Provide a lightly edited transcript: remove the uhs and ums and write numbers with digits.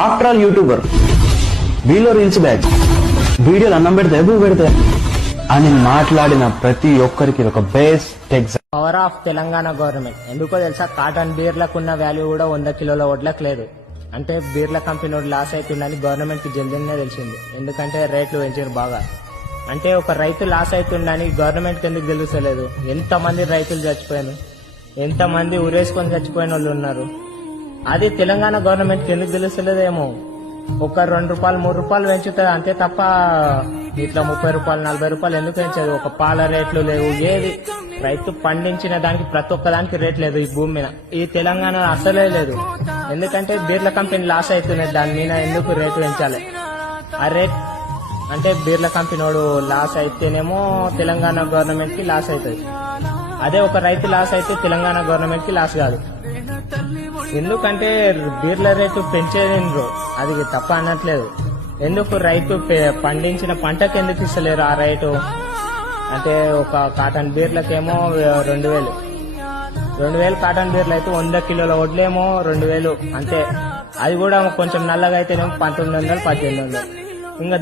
After all YouTuber వీలో reels batch వీడియోలు అన్నం పెడితే ఎప్పుడు పెడితే అని మాట్లాడిన ప్రతి ఒక్కరికి ఒక best example power of Telangana government. ఎందుకో తెలుసా, కాటన్ బీర్లకు ఉన్న వాల్యూ కూడా 100 కిలోల వడ్లకు లేదు. అంటే బీర్ల కంపెనీ లాస్ అవుతుందని గవర్నమెంట్ కి జల్దీనే తెలిసింది. ఎందుకంటే రేట్లు పెంచారు బాగా. అంటే ఒక రైతు లాస్ అవుతుందని గవర్నమెంట్ కి ఎందుకు తెలుస్తలేదు? ఎంతమంది రైతులు చచ్చిపోయారు, ఎంతమంది ఉరేసుకొని చచ్చిపోయిన వాళ్ళు ఉన్నారు. అది తెలంగాణ గవర్నమెంట్ కి ఎందుకు తెలుస్తలేదేమో. ఒక 2 రూపాయలు 3 రూపాయలు పెంచుతుంది అంతే తప్ప ఇట్లా 30 రూపాయలు 40 రూపాయలు ఎందుకు పెంచదు? ఒక పాల రేట్లు లేవు, ఏది రైతు పండించిన దానికి ప్రతి ఒక్క దానికి రేట్ లేదు ఈ భూమి మీద. ఈ తెలంగాణ అసలే లేదు. ఎందుకంటే బీర్ల కంపెనీ లాస్ అవుతున్నాయి, దాని మీద ఎందుకు రేటు పెంచాలి? ఆ రేట్ అంటే బీర్ల కంపెనీ వాడు లాస్ అయితేనేమో తెలంగాణ గవర్నమెంట్ కి లాస్ అవుతుంది. అదే ఒక రైతు లాస్ అయితే తెలంగాణ గవర్నమెంట్ కి లాస్ కాదు. ఎందుకంటే బీర్ల రేటు పెంచేది అది తప్ప అనట్లేదు. ఎందుకు రైతు పండించిన పంటకు ఎందుకు ఇస్తలేరు ఆ రేటు? అంటే ఒక కాటన్ బీర్లకేమో 2000 కాటన్ బీర్లు అయితే 100 కిలోల వడ్లేమో 2000 అంతే. అది కూడా కొంచెం నల్లగా అయితేనేమో 1900 1800. ఇంకా